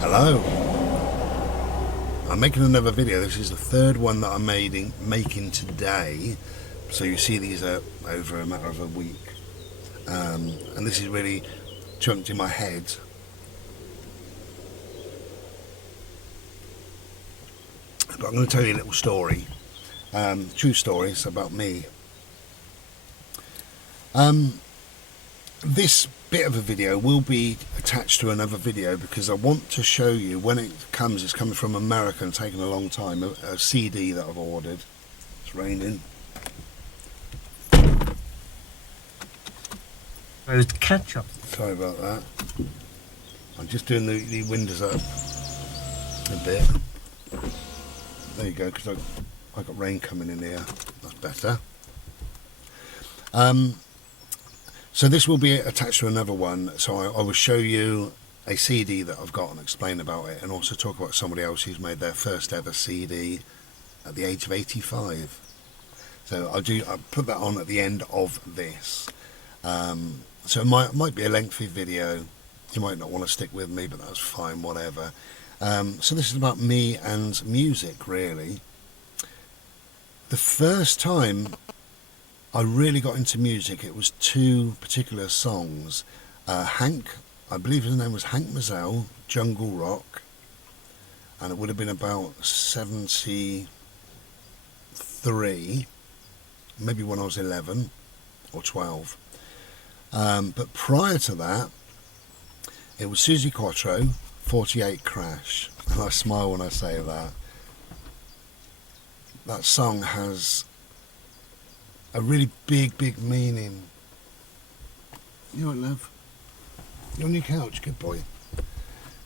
Hello. I'm making another video. This is the third one that I'm making today. So you see these are over a matter of a week. And this is really chunked in my head. But I'm going to tell you a little story. True story. It's about me. This bit of a video will be attached to another video because I want to show you when it comes. It's coming from America and taking a long time. A CD that I've ordered. It's raining. Roast ketchup. Sorry about that. I'm just doing the windows up a bit. There you go, because I got rain coming in here. That's better. So this will be attached to another one. So I will show you a CD that I've got and explain about it, and also talk about somebody else who's made their first ever CD at the age of 85. So I'll put that on at the end of this. So it might be a lengthy video. You might not want to stick with me, but that's fine, whatever. So this is about me and music, really. The first time I really got into music, it was two particular songs. Hank, I believe his name was Hank Mazel, Jungle Rock, and it would have been about 73, maybe when I was 11 or 12. But prior to that, it was Suzi Quatro, 48 Crash, and I smile when I say that. That song has a really big meaning. You know what, love? You're on your couch, good boy.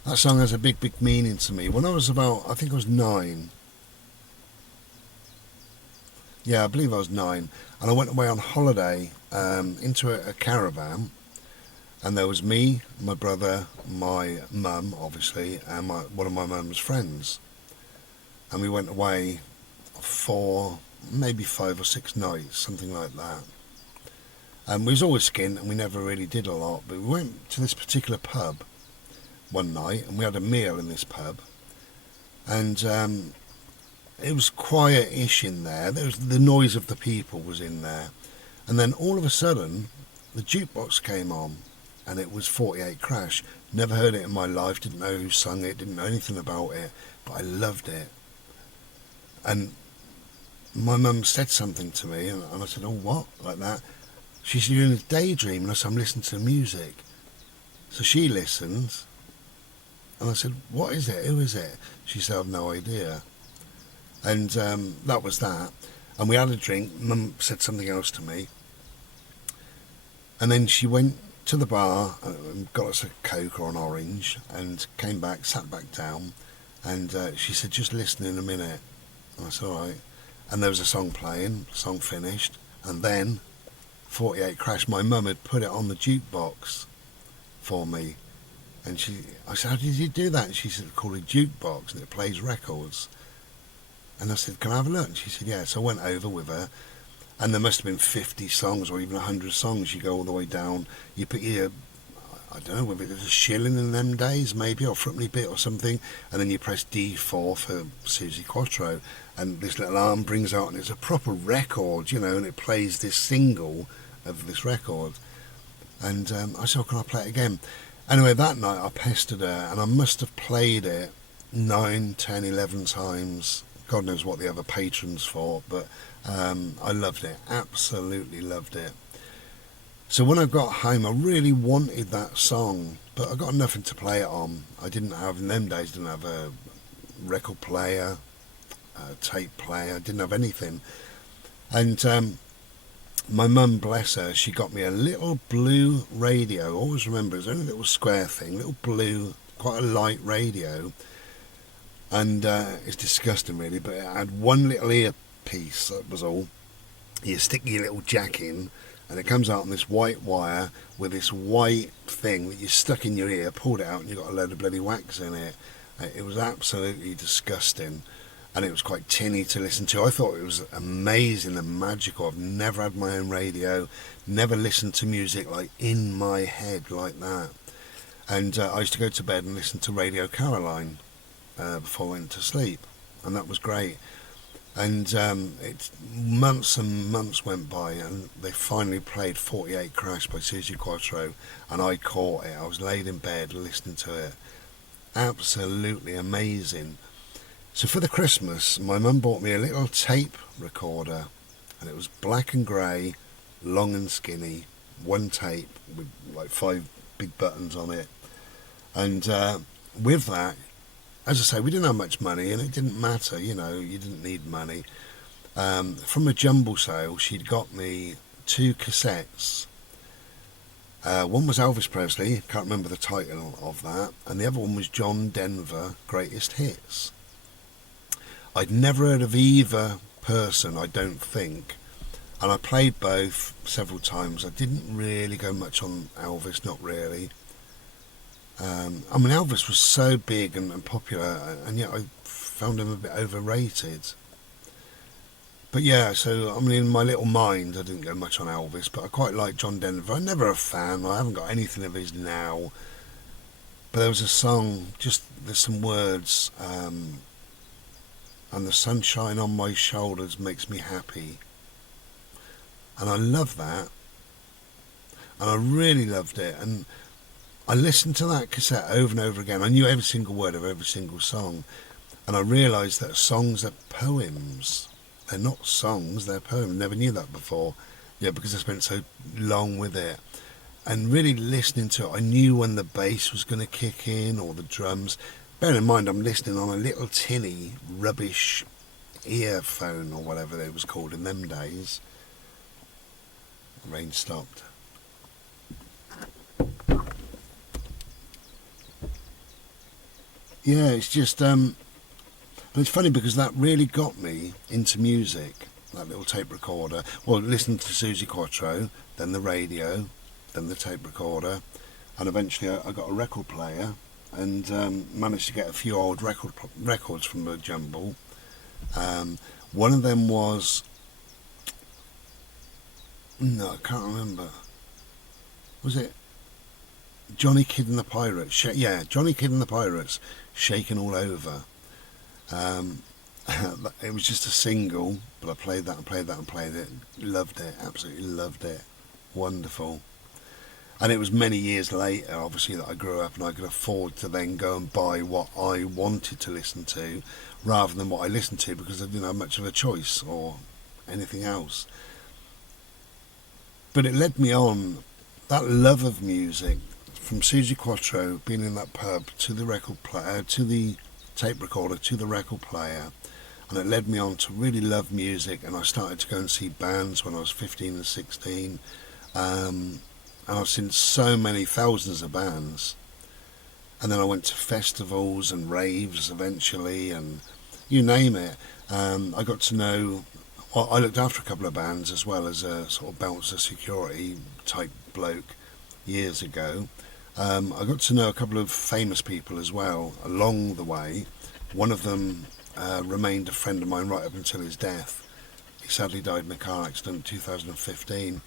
That song has a big meaning to me. When I was about, I think I was 9. Yeah, I believe I was 9. And I went away on holiday into a caravan. And there was me, my brother, my mum, obviously, and one of my mum's friends. And we went away for maybe 5 or 6 nights, something like that. And we was always skint, and we never really did a lot. But we went to this particular pub one night, and we had a meal in this pub. And it was quiet-ish in there. There was the noise of the people was in there. And then all of a sudden, the jukebox came on, and it was 48 Crash. Never heard it in my life, didn't know who sung it, didn't know anything about it, but I loved it. And my mum said something to me, and I said, oh, what? Like that. She said, you're in a daydream, and I said, I'm listening to music. So she listened, and I said, what is it? Who is it? She said, I've no idea. And that was that. And we had a drink. Mum said something else to me. And then she went to the bar and got us a Coke or an orange, and came back, sat back down, and she said, just listen in a minute. And I said, all right. And there was a song playing, the song finished, and then 48 Crash. My mum had put it on the jukebox for me, and I said, how did you do that? And she said, call it jukebox, and it plays records. And I said, can I have a look? And she said, yeah. So I went over with her, and there must have been 50 songs or even 100 songs. You go all the way down, you put your, I don't know whether it was a shilling in them days, maybe, or threepenny bit or something, and then you press D4 for Suzi Quatro, and this little arm brings out, and it's a proper record, you know, and it plays this single of this record. And I said, oh, can I play it again? Anyway, that night I pestered her, and I must have played it 9, 10, 11 times. God knows what the other patrons thought, but I loved it, absolutely loved it. So when I got home, I really wanted that song, but I got nothing to play it on. I didn't have, in them days, didn't have a record player, a tape player, didn't have anything. And my mum, bless her, she got me a little blue radio. I always remember, it was only a little square thing, little blue, quite a light radio. And it's disgusting, really, but it had one little earpiece, that was all. You stick your little jack in, and it comes out on this white wire with this white thing that you stuck in your ear, pulled it out, and you got a load of bloody wax in it. It was absolutely disgusting, and it was quite tinny to listen to. I thought it was amazing and magical. I've never had my own radio, never listened to music like in my head like that. And I used to go to bed and listen to Radio Caroline before I went to sleep, and that was great. And months and months went by, and they finally played 48 Crash by Suzi Quatro, and I caught it. I was laid in bed listening to it. Absolutely amazing. So for the Christmas, my mum bought me a little tape recorder, and it was black and grey, long and skinny, one tape with like 5 big buttons on it. And with that, as I say, we didn't have much money, and it didn't matter, you didn't need money. From a jumble sale, she'd got me 2 cassettes. One was Elvis Presley, can't remember the title of that, and the other one was John Denver, Greatest Hits. I'd never heard of either person, I don't think, and I played both several times. I didn't really go much on Elvis, not really. Elvis was so big and popular, and yet I found him a bit overrated. But yeah, so in my little mind, I didn't go much on Elvis, but I quite like John Denver. I'm never a fan. I haven't got anything of his now. But there was a song, there's some words, and the sunshine on my shoulders makes me happy. And I love that. And I really loved it. And I listened to that cassette over and over again. I knew every single word of every single song. And I realised that songs are poems. They're not songs, they're poems. Never knew that before. Yeah, because I spent so long with it. And really listening to it, I knew when the bass was going to kick in, or the drums. Bear in mind, I'm listening on a little tinny, rubbish earphone, or whatever it was called in them days. The rain stopped. Yeah, it's just, and it's funny because that really got me into music, that little tape recorder. Well, listening to Suzi Quatro, then the radio, then the tape recorder, and eventually I got a record player, and managed to get a few old records from the jumble. One of them was, no, I can't remember. Was it Johnny Kidd and the Pirates? Yeah, Johnny Kidd and the Pirates, Shaking All Over. It was just a single, but I played that and played that and played it. Loved it, absolutely loved it. Wonderful. And it was many years later, obviously, that I grew up and I could afford to then go and buy what I wanted to listen to, rather than what I listened to, because I didn't have much of a choice or anything else. But it led me on, that love of music, from Suzi Quatro, being in that pub, to the record player, to the tape recorder, to the record player, and it led me on to really love music. And I started to go and see bands when I was 15 and 16, and I've seen so many thousands of bands. And then I went to festivals and raves eventually, and you name it. I got to know, well, I looked after a couple of bands as well as a sort of bouncer security type bloke years ago. I got to know a couple of famous people as well along the way. One of them remained a friend of mine right up until his death. He sadly died in a car accident in 2015.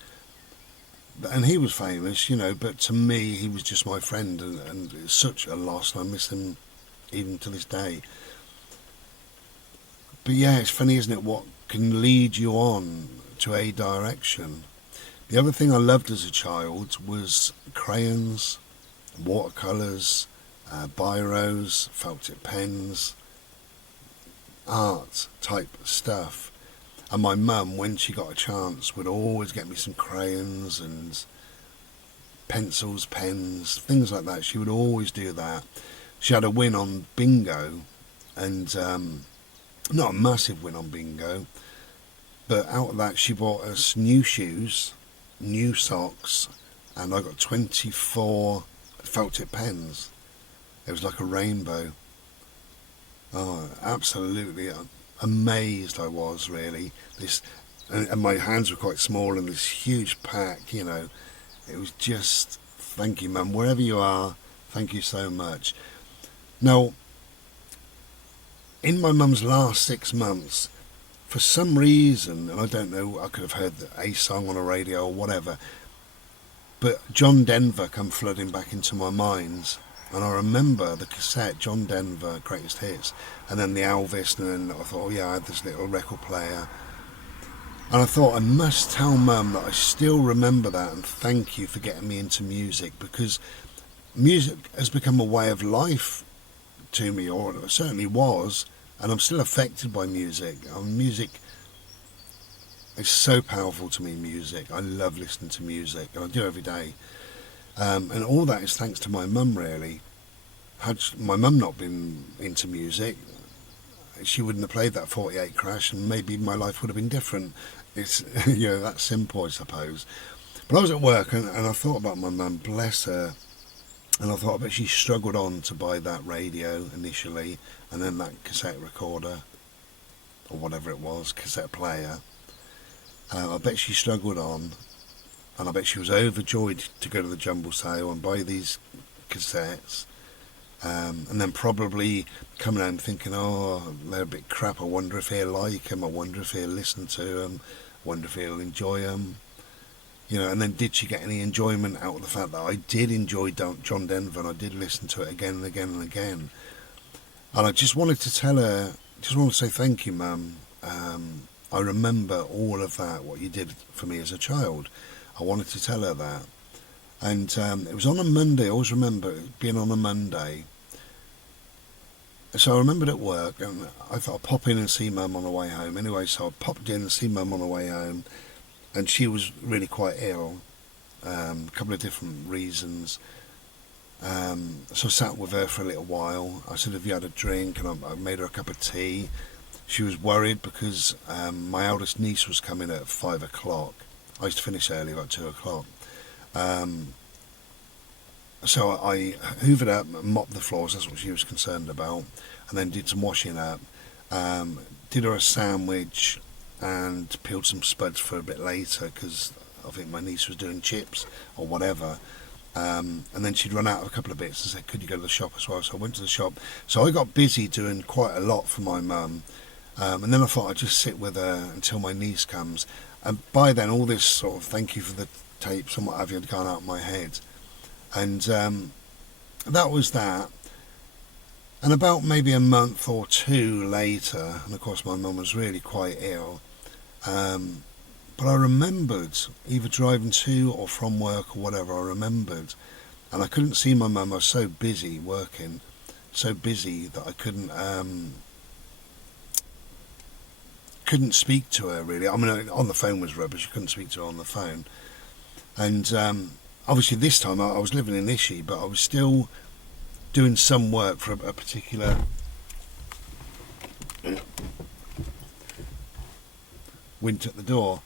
And he was famous, but to me he was just my friend, and it's such a loss, and I miss him even to this day. But yeah, it's funny, isn't it, what can lead you on to a direction. The other thing I loved as a child was crayons, watercolours, biros, felt tip pens, art type stuff. And my mum, when she got a chance, would always get me some crayons and pencils, pens, things like that. She would always do that. She had a win on bingo, and not a massive win on bingo, but out of that she bought us new shoes, new socks, and I got 24 felt tip pens. It was like a rainbow. Oh, absolutely amazed I was, really. And my hands were quite small, and this huge pack, it was just, thank you, Mum, wherever you are, thank you so much. Now, in my mum's last 6 months, for some reason, and I don't know, I could have heard a song on a radio or whatever, But John Denver come flooding back into my mind, and I remember the cassette, John Denver Greatest Hits, and then the Elvis, and then I thought, oh yeah, I had this little record player. And I thought, I must tell Mum that I still remember that, and thank you for getting me into music, because music has become a way of life to me, or it certainly was, and I'm still affected by music. Music is so powerful to me, music. I love listening to music, and I do every day. And all that is thanks to my mum, really. Had my mum not been into music, she wouldn't have played that 48 Crash, and maybe my life would have been different. It's, that simple, I suppose. But I was at work, and I thought about my mum, bless her, and I thought, I bet she struggled on to buy that radio initially, and then that cassette recorder, or whatever it was, cassette player. I bet she struggled on, and I bet she was overjoyed to go to the jumble sale and buy these cassettes, and then probably coming home thinking, oh, they're a bit crap, I wonder if he'll like them, I wonder if he'll listen to them, I wonder if he'll enjoy them. And then did she get any enjoyment out of the fact that I did enjoy John Denver, and I did listen to it again and again and again. And I just wanted to tell her, just want to say thank you, Mum. I remember all of that, what you did for me as a child. I wanted to tell her that. And it was on a Monday. I always remember it being on a Monday. So I remembered at work, and I thought I'd pop in and see Mum on the way home. Anyway, so I popped in and see Mum on the way home, and she was really quite ill, a couple of different reasons. So I sat with her for a little while. I said, have you had a drink? And I made her a cup of tea. She was worried because my eldest niece was coming at 5 o'clock. I used to finish early, about 2 o'clock. So I hoovered up and mopped the floors, that's what she was concerned about, and then did some washing up. Did her a sandwich and peeled some spuds for a bit later, because I think my niece was doing chips or whatever. And then she'd run out of a couple of bits and said, could you go to the shop as well? So I went to the shop. So I got busy doing quite a lot for my mum. And then I thought I'd just sit with her until my niece comes. And by then, all this sort of thank you for the tapes and what have you had gone out of my head. And that was that. And about maybe a month or two later, and of course my mum was really quite ill, but I remembered, either driving to or from work or whatever, I remembered. And I couldn't see my mum, I was so busy working, so busy that I couldn't speak to her really. I mean, on the phone was rubbish, you couldn't speak to her on the phone. And obviously this time I was living in Ishi, but I was still doing some work for a particular wind at the door,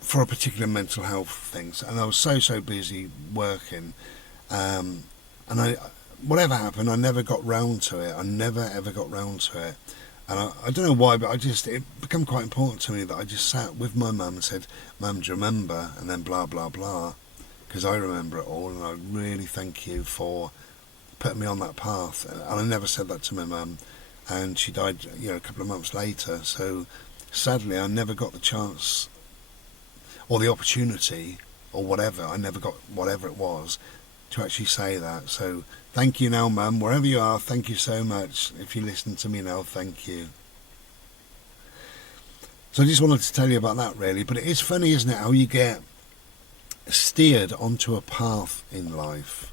for a particular mental health things, and I was so busy working, and whatever happened, I never got round to it. I never ever got round to it. And I don't know why, but it became quite important to me that I just sat with my mum and said, Mum, do you remember? And then blah, blah, blah. Because I remember it all, and I really thank you for putting me on that path. And I never said that to my mum. And she died, a couple of months later. So sadly, I never got the chance or the opportunity or whatever. I never got whatever it was to actually say that. So thank you now, Mum, wherever you are, thank you so much. If you listen to me now, thank you. So I just wanted to tell you about that really, but it is funny, isn't it, how you get steered onto a path in life.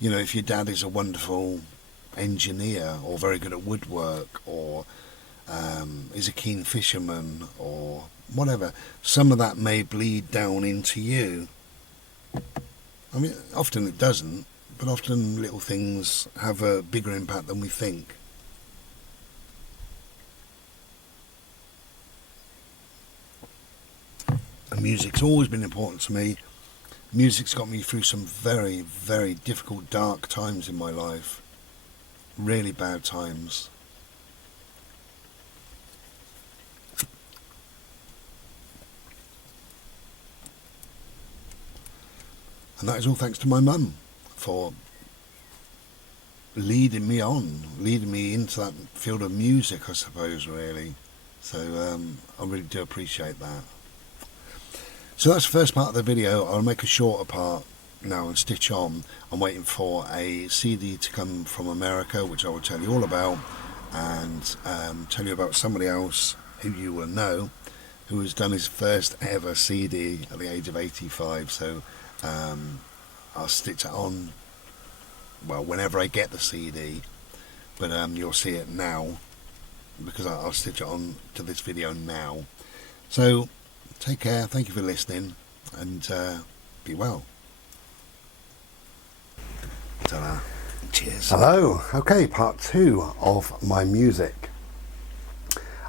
If your dad is a wonderful engineer or very good at woodwork, or is a keen fisherman or whatever, some of that may bleed down into you. I mean, often it doesn't, but often little things have a bigger impact than we think. And music's always been important to me. Music's got me through some very, very difficult, dark times in my life. Really bad times. And that is all thanks to my mum for leading me into that field of music, I suppose, really. So I really do appreciate that. So that's the first part of the video. I'll make a shorter part now and stitch on. I'm waiting for a CD to come from America, which I will tell you all about, and tell you about somebody else who you will know, who has done his first ever CD at the age of 85. So I'll stitch it on, well, whenever I get the CD, but you'll see it now because I'll stitch it on to this video now. So take care, thank you for listening, and be well. Ta-da. Cheers. Hello. Okay, part 2 of my music.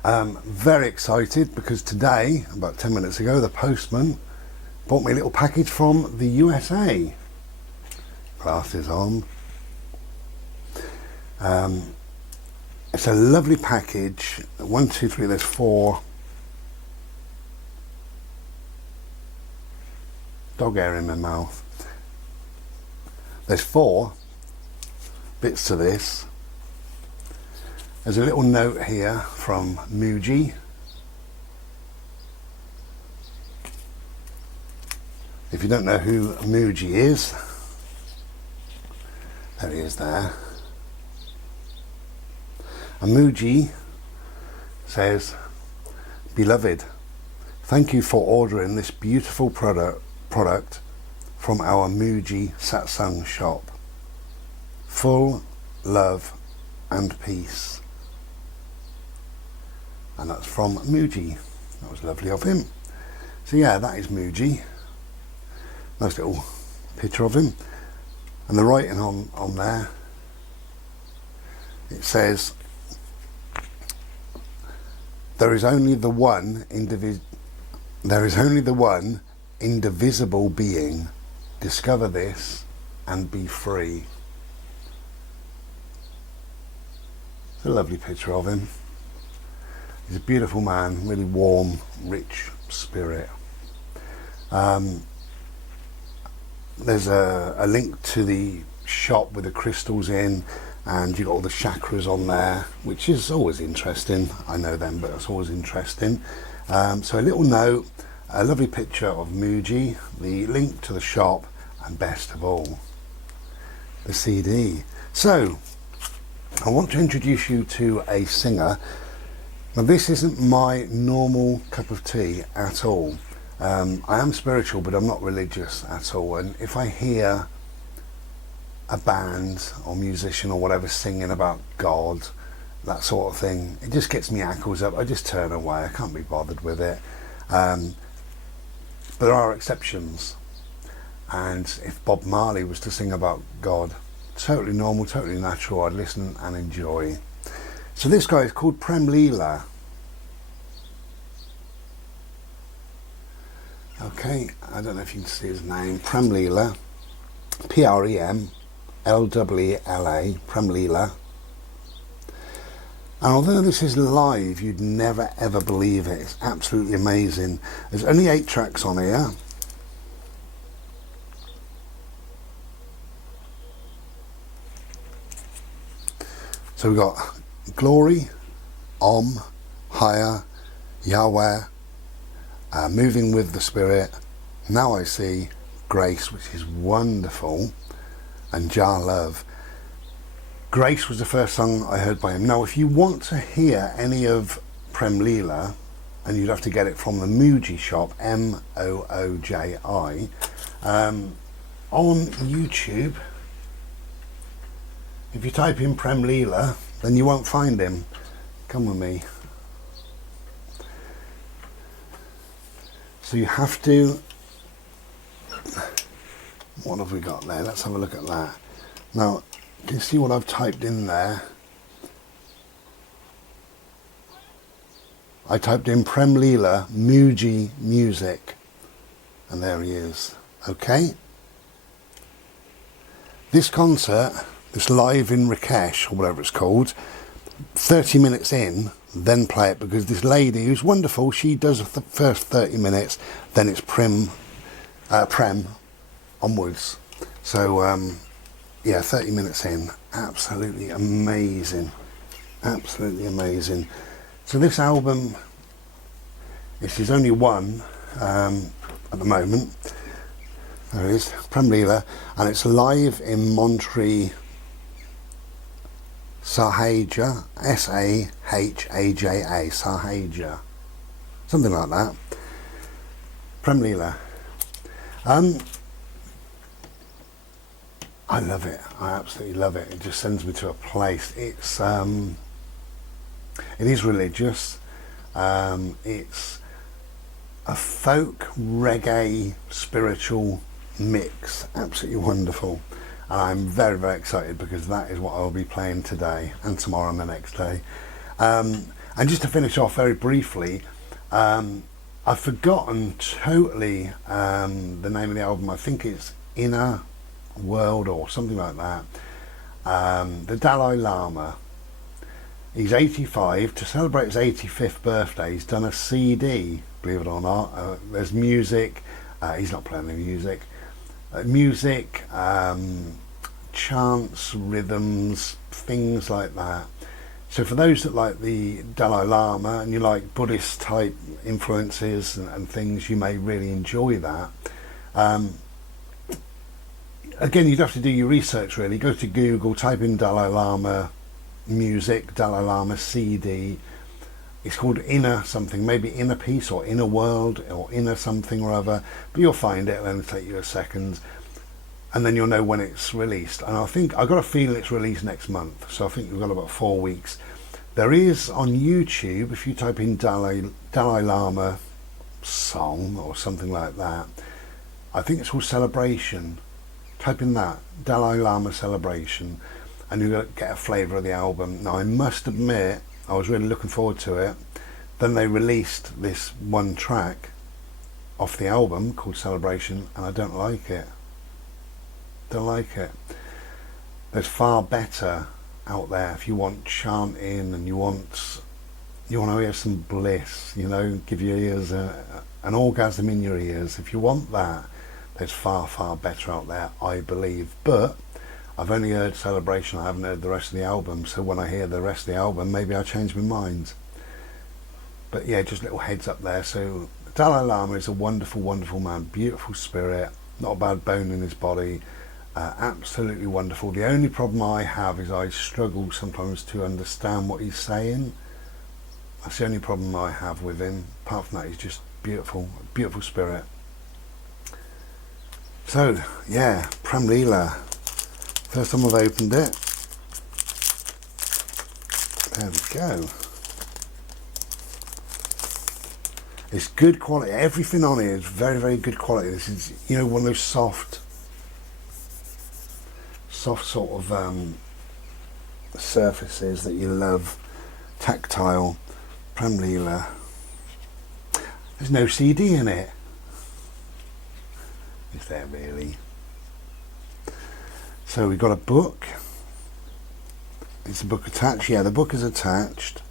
Very excited because today, about 10 minutes ago, the postman brought me a little package from the USA. Glasses on. It's a lovely package. 1, 2, 3, there's 4. Dog hair in my mouth. There's 4 bits to this. There's a little note here from Muji. If you don't know who Muji is, there he is there. And Muji says, "Beloved, thank you for ordering this beautiful product from our Muji Satsang shop. Full love and peace." And that's from Muji. That was lovely of him. So yeah, that is Muji. Nice little picture of him. And the writing on there, it says, there is only the one indivisible being. Discover this and be free. It's a lovely picture of him. He's a beautiful man, really warm, rich spirit. There's a link to the shop with the crystals in, and you've got all the chakras on there, which is always interesting. I know them, but it's always interesting. So a little note, a lovely picture of Muji, the link to the shop, and best of all, the CD. So I want to introduce you to a singer. Now this isn't my normal cup of tea at all. I am spiritual, but I'm not religious at all. And if I hear a band or musician or whatever singing about God, that sort of thing, it just gets me hackles up. I just turn away. I can't be bothered with it. But there are exceptions. And if Bob Marley was to sing about God, totally normal, totally natural, I'd listen and enjoy. So this guy is called Prem Leela. Okay, I don't know if you can see his name. Prem Leela, P-R-E-M-L-E-E-L-A, Prem Leela. And although this is live, you'd never ever believe it. It's absolutely amazing. There's only 8 tracks on here. So we've got Glory, Om, Higher, Yahweh, Moving with the Spirit, Now I See, Grace, which is wonderful, and Jah Love. Grace was the first song I heard by him. Now if you want to hear any of Prem Leela, and you'd have to get it from the Muji shop, M-O-O-J-I, on YouTube, if you type in Prem Leela, then you won't find him. Come with me. So you have to, what have we got there? Let's have a look at that. Now, can you see what I've typed in there? I typed in Prem Leela, Muji Music, and there he is. Okay? This concert, this live in Rakesh, or whatever it's called, 30 minutes in, then play it, because this lady, who's wonderful, she does the first 30 minutes, then it's Prem onwards. So yeah, 30 minutes in, absolutely amazing, absolutely amazing. So this album, this is only one, at the moment. There it is, Prem Leela, and it's live in Monterey, Sahaja, S-A-H-A-J-A, Sahaja, something like that. Prem Leela. I love it. I absolutely love it. It just sends me to a place. It is religious. It's a folk reggae spiritual mix. Absolutely wonderful. And I'm very, very excited because that is what I'll be playing today and tomorrow and the next day. And just to finish off very briefly, I've forgotten totally the name of the album. I think it's Inner World or something like that. The Dalai Lama, he's 85. To celebrate his 85th birthday, he's done a CD, believe it or not. There's music, he's not playing the music, chants, rhythms, things like that. So for those that like the Dalai Lama and you like Buddhist type influences and things, you may really enjoy that. Again, you'd have to do your research really. Go to Google, type in Dalai Lama music, Dalai Lama CD. It's called Inner something, maybe Inner Peace or Inner World or Inner something or other. But you'll find it, and it'll take you a second. And then you'll know when it's released. And I've got a feeling it's released next month. So I think we've got about 4 weeks. There is on YouTube, if you type in Dalai Lama song or something like that, I think it's called Celebration. Type in that, Dalai Lama Celebration, and you'll get a flavour of the album. Now I must admit, I was really looking forward to it. Then they released this one track off the album called Celebration, and I don't like it. Don't like it. There's far better out there if you want chanting and you want to hear some bliss, give your ears an orgasm in your ears. If you want that, there's far, far better out there, I believe. But I've only heard Celebration, I haven't heard the rest of the album, so when I hear the rest of the album, maybe I'll change my mind. But yeah, just little heads up there. So Dalai Lama is a wonderful, wonderful man, beautiful spirit, not a bad bone in his body, absolutely wonderful. The only problem I have is I struggle sometimes to understand what he's saying. That's the only problem I have with him. Apart from that, he's just beautiful, beautiful spirit. So yeah, Prem Leela. First time I've opened it. There we go. It's good quality. Everything on it is very, very good quality. This is, one of those soft sort of surfaces that you love. Tactile. Prem Leela. There's no CD in it. Is there really? So we've got a book. Is the book attached? Yeah, the book is attached.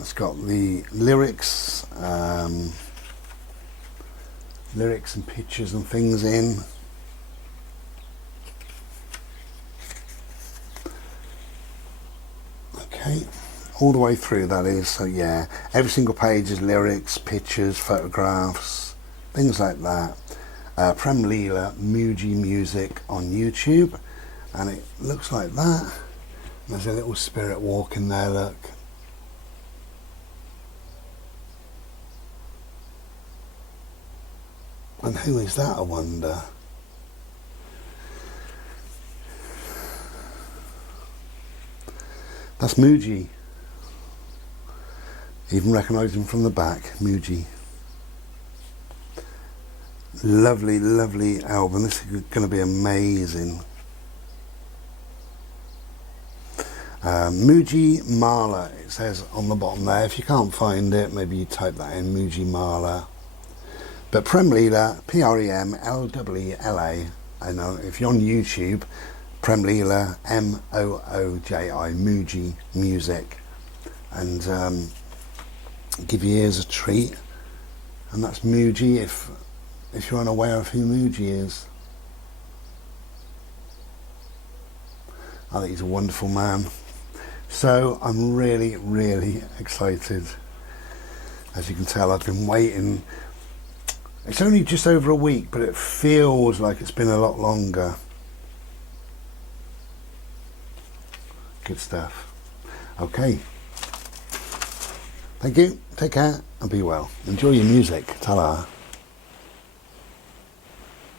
It's got the lyrics and pictures and things in. Okay, all the way through, that is. So yeah, every single page is lyrics, pictures, photographs, things like that. Prem Leela Muji Music on YouTube, and it looks like that. There's a little spirit walking there, look. And who is that, I wonder? That's Muji. Even recognise him from the back, Muji. Lovely, lovely album. This is going to be amazing. Muji Mala, it says on the bottom there. If you can't find it, maybe you type that in, Muji Mala. But Prem Leela, P-R-E-M-L-E-L-A. I know if you're on YouTube, Prem Leela, M-O-O-J-I, Muji Music. And give your ears a treat. And that's Muji, if you're unaware of who Muji is. I think he's a wonderful man. So I'm really, really excited. As you can tell, I've been waiting. It's only just over a week, but it feels like it's been a lot longer. Good stuff. Okay. Thank you. Take care and be well. Enjoy your music. Ta-ra.